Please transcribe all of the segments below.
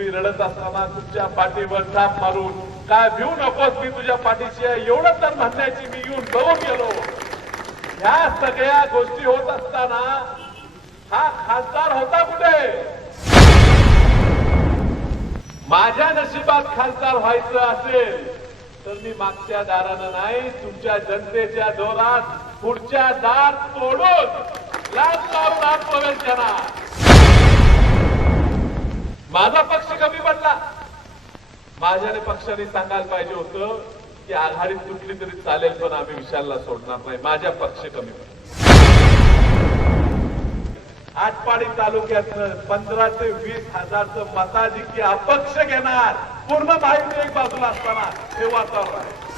तुम्ही रडत असताना तुमच्या पाठीवर थाप मारून काय भिवू नकोस मी तुझ्या पाठीशी आहे एवढं तर म्हणण्याची मी येऊन बघून गेलो. ह्या सगळ्या गोष्टी होत असताना हा खासदार होता कुठे? माझ्या नशिबात खासदार व्हायचं असेल तर मी मागच्या दारानं नाही तुमच्या जनतेच्या दोरात पुढच्या दार तोडून लाच लावून आत प्रवेश त्यांना माझा पक्ष कमी पडला. माझ्याने पक्षाने सांगायला पाहिजे होत की आघाडीत तुटली तरी चालेल पण आम्ही विशालला सोडणार नाही. माझ्या पक्ष कमी पडला. आटपाडी तालुक्यातनं पंधरा ते वीस हजारचं मताधिक्य अपक्ष घेणार. पूर्ण माहिती एक बाजूला असताना हे वातावरण आहे.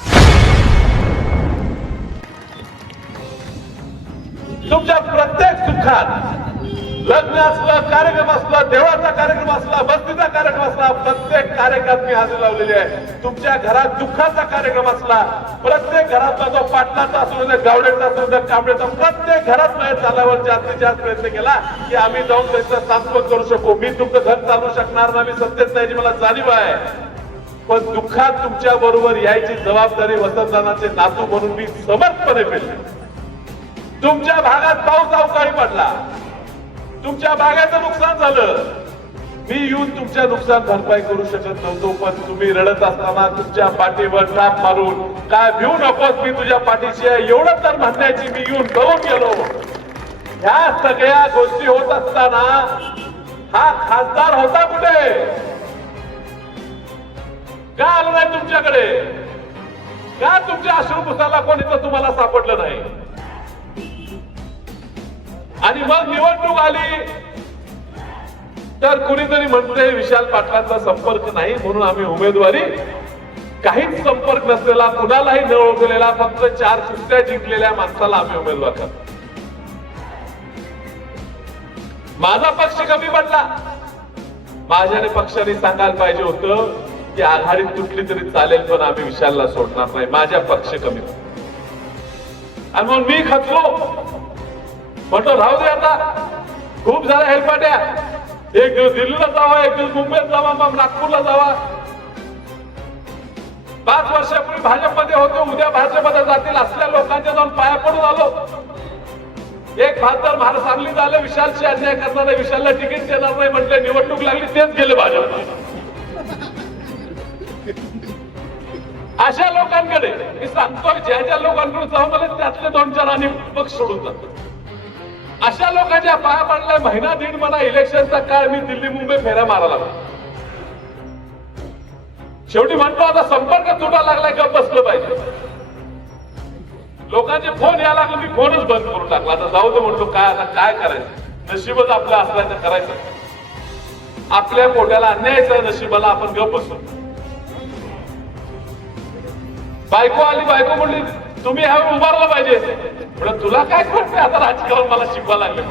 तुमच्या प्रत्येक सुखात लग्न असलं कार्यक्रम असला देवाचा कार्यक्रम असला बस्तीचा कार्यक्रम असला प्रत्येक कार्यक्रमात मी हजर लावलेली आहे. तुमच्या घरात दुःखाचा कार्यक्रम असला प्रत्येक घरातला जो पाटलाचा असू दे गावड्याचा असू दे कांबड्याचा प्रत्येक घरात माझ्या चालावर जास्तीत जास्त प्रयत्न केला की आम्ही जाऊन त्यांचं सांत्वन करू शकू. मी तुमचं घर चालू शकणार नाही मी नाही मला जाणीव आहे. पण दुःखात तुमच्या बरोबर यायची जबाबदारी वसंतदानाचे नातू म्हणून मी समर्थपणे पेलले. तुमच्या भागात पाऊस अवकाळी पडला. तुमच्या बागाचं नुकसान झालं. मी येऊन तुमच्या नुकसान भरपाई करू शकत नव्हतो पण तुम्ही रडत असताना तुमच्या पाठीवर टाप मारून काय भिऊ नकोस मी तुझ्या पाठीशी आहे एवढं तर म्हणण्याची मी येऊन बघून गेलो. ह्या सगळ्या गोष्टी होत असताना हा खासदार होता कुठे? का आलं नाही तुमच्याकडे? का तुमच्या अश्रुपुसाला कोणी तर तुम्हाला सापडलं नाही? आणि मग निवडणूक आली. तर कुणीतरी म्हणते विशाल पाटलांचा संपर्क नाही म्हणून आम्ही उमेदवारी. काहीच संपर्क नसलेला कुणालाही न ओळखलेला फक्त चार कुस्त्या जिंकलेल्या माणसाला आम्ही उमेदवार करतो. माझा पक्ष कमी पडला. माझ्याने पक्षाने सांगायला पाहिजे होतं की आघाडीत तुटली तरी चालेल पण आम्ही विशालला सोडणार नाही. माझ्या पक्ष कमी आणि मग मी खचलो. म्हटलं राहू दे आता. खूप झाल्या हेलपाट्या एक दिवस दिल्लीला जावा एक दिवस मुंबईत जावा मग नागपूरला जावा. पाच वर्षापूर्वी भाजपमध्ये होते उद्या भाजपमध्ये जातील असल्या लोकांच्या जाऊन पाया पडून आलो एक खासदार महाराज सांगली झालं विशालशी अन्याय नाही विशालला तिकीट देणार नाही म्हटले निवडणूक लागली तेच गेले भाजप अशा लोकांकडे मी सांगतोय ज्या ज्या लोकांकडून जाऊन त्यातले दोन चार आणि पक्ष सोडून जातात. अशा लोकांच्या पाया पडलाय. महिना दीड मला इलेक्शनचा काळ मी दिल्ली मुंबई फेऱ्या मारायला लागलो. शेवटी म्हणतो आता संपर्क तुटा लागलाय का? बसलं पाहिजे. लोकांचे फोन यायला लागले मी फोनच बंद करून टाकला. आता जाऊ दे म्हणतो काय आता काय करायचं? नशीबच आपलं असल्याचं करायचं. आपल्या पोट्याला अन्यायचं नशिबाला आपण गप बसतो बायको आली बायको म्हणली तुम्ही ह्या उभारलं पाहिजे. म्हणलं तुला काय म्हणते आता राजकारण मला शिकवा लागले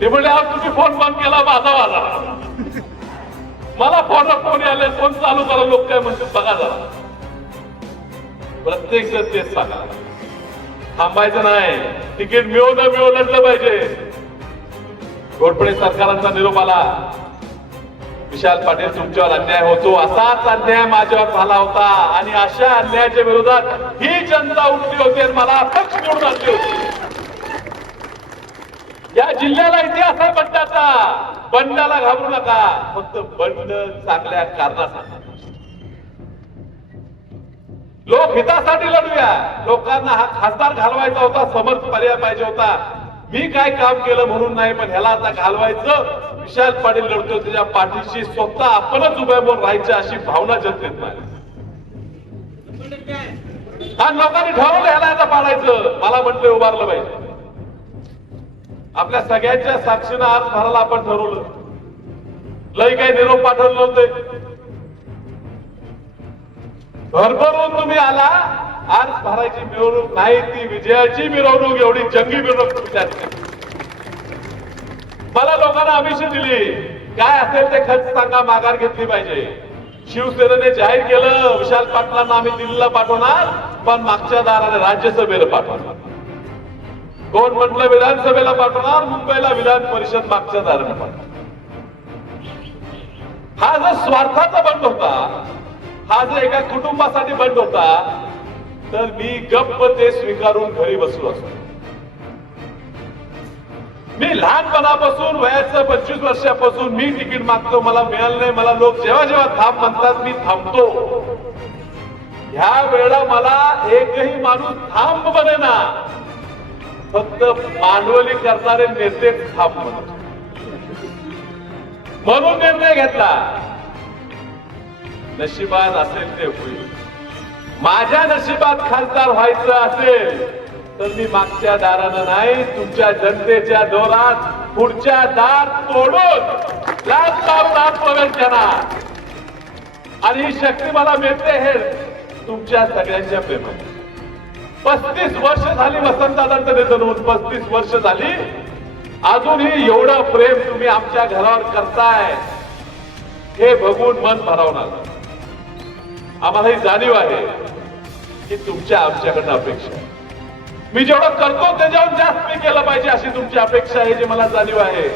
ते म्हणले आज तुम्ही फोन बंद केला माझा वाजा. मला फोन फोन आले फोन चालू करा लोक काय म्हणतात बघा जरा. प्रत्येक जण तेच सांगा थांबायचं नाही तिकीट मिळवलं न पाहिजे. घोटपडे सरकारांचा निरोप आला. विशाल पाटील तुमच्यावर अन्याय होतो. असाच अन्याय माझ्यावर झाला होता. आणि अशा अन्यायाच्या विरोधात ही जनता उठली होती आणि मला पक्ष निवडून आणली होती. या जिल्ह्याला इतिहास आहे बंडाचा. बंडाला घाबरू नका. फक्त बंड चांगल्या कारणासाठी. लोक हितासाठी लढूया. लोकांना हा खासदार घालवायचा होता समर्थ पर्याय पाहिजे होता. मी काय काम केलं म्हणून नाही पण ह्याला आता घालवायचं? विशाल पाटील लढतो त्याच्या पाठीशी स्वतः आपणच उभ्या म्हणून राहायचं अशी भावना जनतेत नाही. आणि लोकांनी ठरवलं ह्याला आता पाडायचं. मला म्हटलं उभारलं पाहिजे. आपल्या सगळ्यांच्या साक्षीनं आज भरायला आपण ठरवलं. लय काही निरोप पाठवले नव्हते. भरभरून तुम्ही आला आज भरायची मिरवणूक नाही ती विजयाची मिरवणूक एवढी जंगी मिरवणूक तुम्ही मला लोकांना आमिष दिली. काय असेल ते खर्च सांगा माघार घेतली पाहिजे. शिवसेनेने जाहीर केलं विशाल पाटलांना आम्ही दिल्लीला पाठवणार पण मागच्या दाराने राज्यसभेला पाठवणार. कोण म्हटलं विधानसभेला पाठवणार मुंबईला विधान परिषद मागच्या दाराने पाठवणार. हा जर स्वार्थाचा बंड होता हा जर एका कुटुंबासाठी बंड होता तर मी गप्प ते स्वीकारून घरी बसलो असतो. मी लहानपणापासून वयाचं पंचवीस वर्षापासून मी तिकीट मागतो मला मिळालं नाही मला लोक जेव्हा जेव्हा थांब म्हणतात मी थांबतो. ह्या वेळेला मला एकही माणूस थांब बने ना फक्त भांडवली करणारे नेते थांब म्हणत म्हणून निर्णय घेतला. नशिबात असेल ते होईल. माझ्या नशिबात खासदार व्हायचं असेल तर मी मागच्या दारानं नाही तुमच्या जनतेच्या दोरात पुढच्या दार तोडून लाच मारून आत प्रवेश आणि ही शक्ती मला मिळते हे तुमच्या सगळ्यांच्या प्रेमात. पस्तीस वर्ष झाली वसंतदादांचं निधन होऊन पस्तीस वर्ष झाली. अजूनही एवढं प्रेम तुम्ही आमच्या घरावर करताय हे बघून मन भरावणार आम्हाला ही जाणीव आहे. ही तुमच्या आमच्याकडनं अपेक्षा आहे. मी जेवढं करतो त्याच्यावर जास्त मी केलं पाहिजे अशी तुमची अपेक्षा आहे जी मला जाणीव आहे.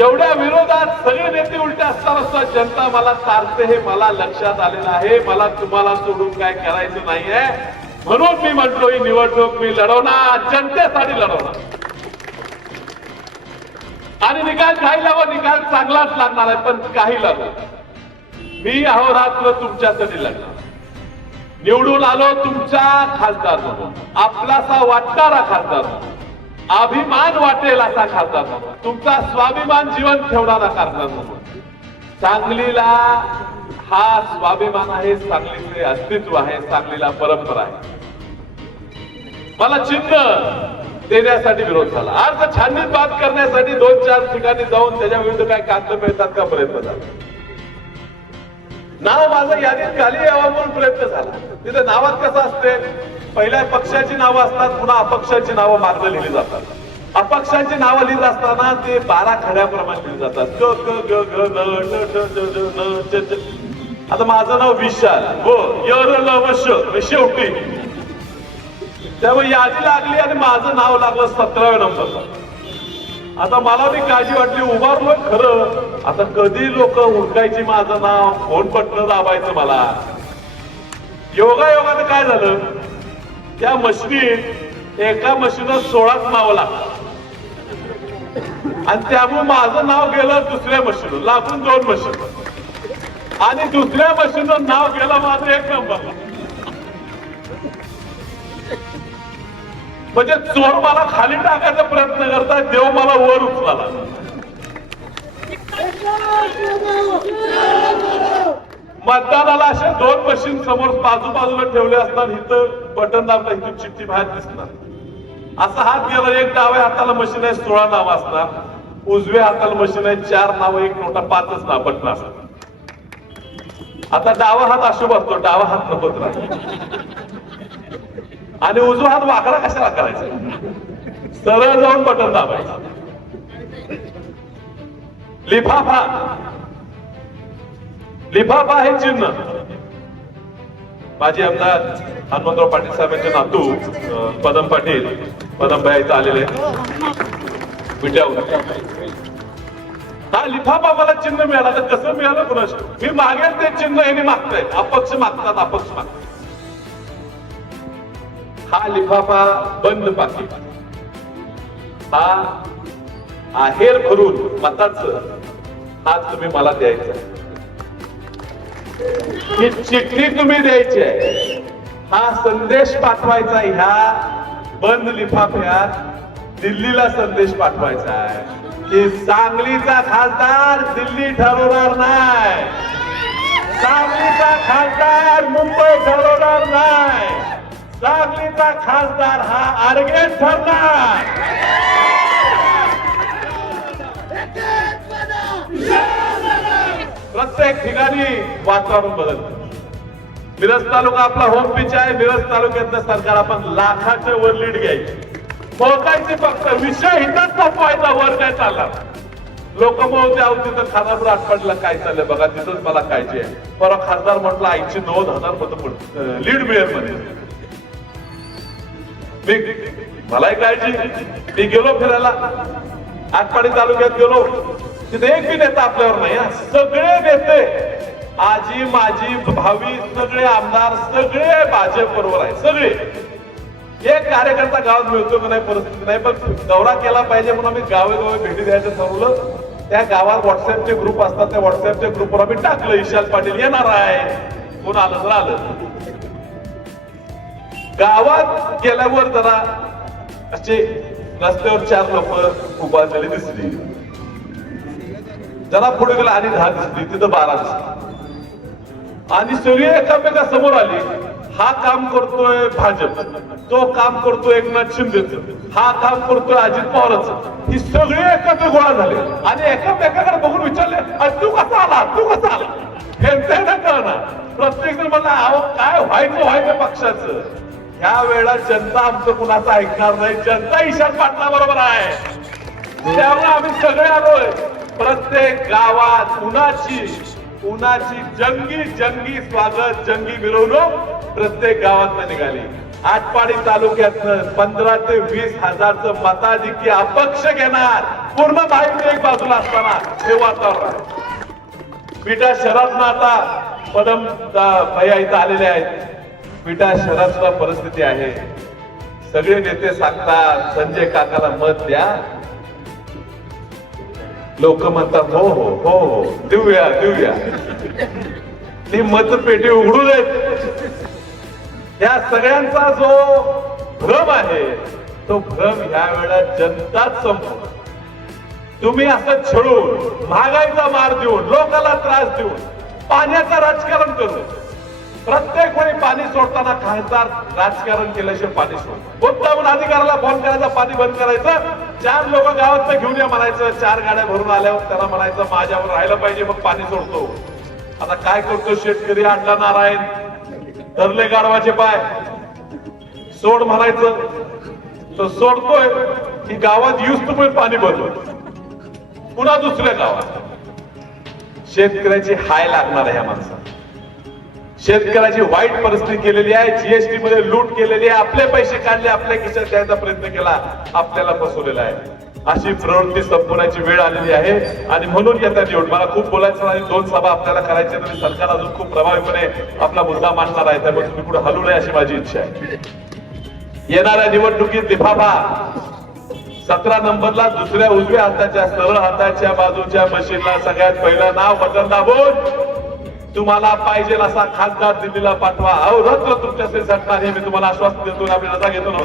एवढ्या विरोधात सगळे नेते उलटे असताना सुद्धा जनता मला चालते हे मला लक्षात आलेलं आहे. मला तुम्हाला सोडून काय करायचं नाहीये. म्हणून मी म्हटलो ही निवडणूक मी लढवणार. जनतेसाठी लढवणार. आणि निकाल काही लागो निकाल चांगलाच लागणार आहे पण काही लागणार मी अहोरात्र तुमच्यासाठी लढणार निवडून आलो तुमचा खासदार म्हणून. आपलासा वाटणारा खासदार म्हणून. अभिमान वाटेल असा खासदार म्हणून. तुमचा स्वाभिमान जीवन ठेवणारा खासदार म्हणून. सांगलीला हा स्वाभिमान आहे सांगलीचे अस्तित्व आहे सांगलीला परंपरा आहे. मला चिन्ह देण्यासाठी विरोध झाला. अर्ज छाननीत बात करण्यासाठी दोन चार ठिकाणी जाऊन त्याच्या विरुद्ध काय कागद मिळतात का प्रयत्न झाला. नाव माझं यादीत खाली यावं म्हणून प्रयत्न झाला. तिथे नावात कसं असते? पहिल्या पक्षाची नावं असतात पुन्हा अपक्षाची नावं मार्ग लिहिली जातात. अपक्षांची नावं लिहित असताना ते बारा खड्याप्रमाणे लिहिली जातात. क क ग ग न आता माझं नाव विशाल. हो य ल व श शेवटी. त्यामुळे यादी लागली आणि माझं नाव लागलं सतराव्या नंबरला. आता मला बी काळजी वाटली उभारलो खरं. आता कधी लोक हुडकायची माझं नाव फोन पटलं दाबायचं मला. योगा योगानं काय झालं? त्या मशीनीत एका मशीनवर सोळाच नाव लागतात. आणि त्यामुळे माझं नाव गेलं दुसऱ्या मशीन लागून दोन मशीन आणि दुसऱ्या मशीनवर नाव गेलं माझं एक नंबर. म्हणजे चोर मला खाली टाकायचा प्रयत्न करतात देव मला वर उचलाला. मतदानाला अशा दोन मशीन समोर बाजूबाजूला ठेवले असतात इथं बटन दाबलं इथून चिठ्ठी बाहेर दिसणार. असा हात गेला एक डाव्या हाताला मशीन आहे सोळा नाव असणार. उजव्या हाताला मशीन आहे चार नाव एक नोटा पाचच नाव बटन असतात. आता डावा हात अशुभ असतो डावा हात नपत राहतो आणि उजवा हात वाकडा कशाला करायचा? सरळ जाऊन बटन दाबायचं. लिफाफा. लिफाफा हे चिन्ह. माझे आमदार हनुमंतराव पाटील साहेबांचे नातू पदम पाटील पदम भाई इथं आलेले हा लिफाफा मला चिन्ह मिळाला. तर कसं मिळालं कुणाशी मी मागेल ते चिन्ह यांनी मागताय अपक्ष मागतात अपक्ष मागतात. हा लिफाफा बंद पाकिट हा आहेर भरून मताचं हा तुम्ही मला द्यायचा. आहे. ही चिठ्ठी तुम्ही द्यायची आहे. हा संदेश पाठवायचा ह्या बंद लिफाफ्यात. दिल्लीला संदेश पाठवायचा आहे. की सांगलीचा खासदार दिल्ली ठरवणार नाही. सांगलीचा खासदार मुंबई ठरवणार नाही. सांगलीचा खासदार हा आर्गेट ठरला प्रत्येक ठिकाणी वातावरण बदल मिरज तालुका आपला होम पिच आहे. मिरज तालुक्यातलं सरकार आपण लाखाच्या वर लीड घ्यायची. पोहोचायची फक्त. विषय हिताच संपवायचा. वर काय चालला लोक म्हणते अहो तिथं खानापूर आठवडला काय चाललंय बघा. तिथंच मला काळजी आहे. परवा खासदार म्हटलं ऐंशी नव्वद हजार मत लीड मिळेल म्हणजे मी मलाही काळजी. मी गेलो फिरायला. आटपाडी तालुक्यात गेलो. तिथे एक बी नेता आपल्यावर नाही. सगळे नेते आजी माझी भावी सगळे आमदार सगळे भाजप बरोबर आहे सगळे. एक कार्यकर्ता गावात मिळतो की नाही परिस्थिती नाही पण दौरा केला पाहिजे म्हणून आम्ही गावे गावे भेटी द्यायचं ठरवलं. त्या गावात व्हॉट्सअपचे ग्रुप असतात. त्या व्हॉट्सअपच्या ग्रुपवर आम्ही टाकलं. इशाल पाटील येणार आहे. कोण आलं तर आलं. गावात गेल्यावर जरा असे रस्त्यावर चार लोक उभा झाली दिसली. जरा पुढे गेला आणि दहा दिसली तिथं बारा दिसली. आणि सगळी एकामेका समोर आली. हा काम करतोय भाजप तो काम करतोय एकनाथ शिंदेच हा काम करतोय अजित पवारच. ही सगळे एकत्र गोळा झाले. आणि एकामेकाकडे बघून विचारले "अरे तू कसा आला? तू कसा आला? हे कळणार प्रत्येक जण म्हणला अहो काय व्हायचं व्हायचं पक्षाचं. ह्या वेळेला जनता आमचं कुणाचं ऐकणार नाही. जनता ईशान पाटला बरोबर आहे. त्यामुळे आम्ही सगळे आलोय. प्रत्येक गावात उन्हाची उन्हाची जंगी जंगी स्वागत जंगी मिरवणूक प्रत्येक गावात निघाली. आटपाडी तालुक्यातनं पंधरा ते वीस हजारचं मताधिकी अपक्ष घेणार. पूर्ण माहिती एक बाजूला असताना हे वातावरण आहे. विटा शहरात आता पदम भैया इथं आलेले आहेत. विटा शहरात सुद्धा परिस्थिती आहे. सगळे नेते सांगतात संजय काकाला मत द्या. लोक म्हणतात हो हो हो हो देऊया देऊया. ती मतपेटी उघडू देत या सगळ्यांचा जो भ्रम आहे तो भ्रम ह्या वेळा जनताच संपव तुम्ही असं छळून महागाईचा मार देऊन लोकाला त्रास देऊन पाण्याचं राजकारण करून प्रत्येक वेळी पाणी सोडताना खासदार राजकारण केल्याशिवाय पाणी सोड. उत्तम अधिकाऱ्याला फोन करायचा पाणी बंद करायचं. चार लोक गावात घेऊन या म्हणायचं. चार गाड्या भरून आल्यावर त्याला म्हणायचं माझ्यावर राहिलं पाहिजे मग पाणी सोडतो. आता काय करतो शेतकरी आणला नारायण? धरले गाडवाचे पाय. सोड म्हणायचं. तो सोडतोय. की गावात युस्त पाणी बदल पुन्हा दुसऱ्या गावात. शेतकऱ्याची हाय लागणार आहे या माणसाला. शेतकऱ्याची वाईट परिस्थिती केलेली आहे. जीएसटी मध्ये लूट केलेली आहे. आपले पैसे काढले आपल्या खिशात द्यायचा प्रयत्न केला आपल्याला फसवलेला आहे. अशी प्रवृत्ती संपवण्याची वेळ आलेली आहे. आणि म्हणून येत्या निवड मला खूप बोलायचं आणि दोन सभा आपल्याला करायच्या तरी सरकार अजून खूप प्रभावीपणे आपला मुद्दा मांडणार आहे. त्यामुळे तुम्ही पुढे हलू नये अशी माझी इच्छा आहे. येणाऱ्या निवडणुकीत लिफाफा सतरा नंबरला दुसऱ्या उजव्या हाताच्या सरळ हाताच्या बाजूच्या मशीनला सगळ्यात पहिलं नाव बटन दाबून तुम्हाला पाहिजे असा खासदार दिल्लीला पाठवा अहो रत्न तुमच्या श्री सरकार हे मी तुम्हाला आश्वासन देतो आपली रजा घेतो ना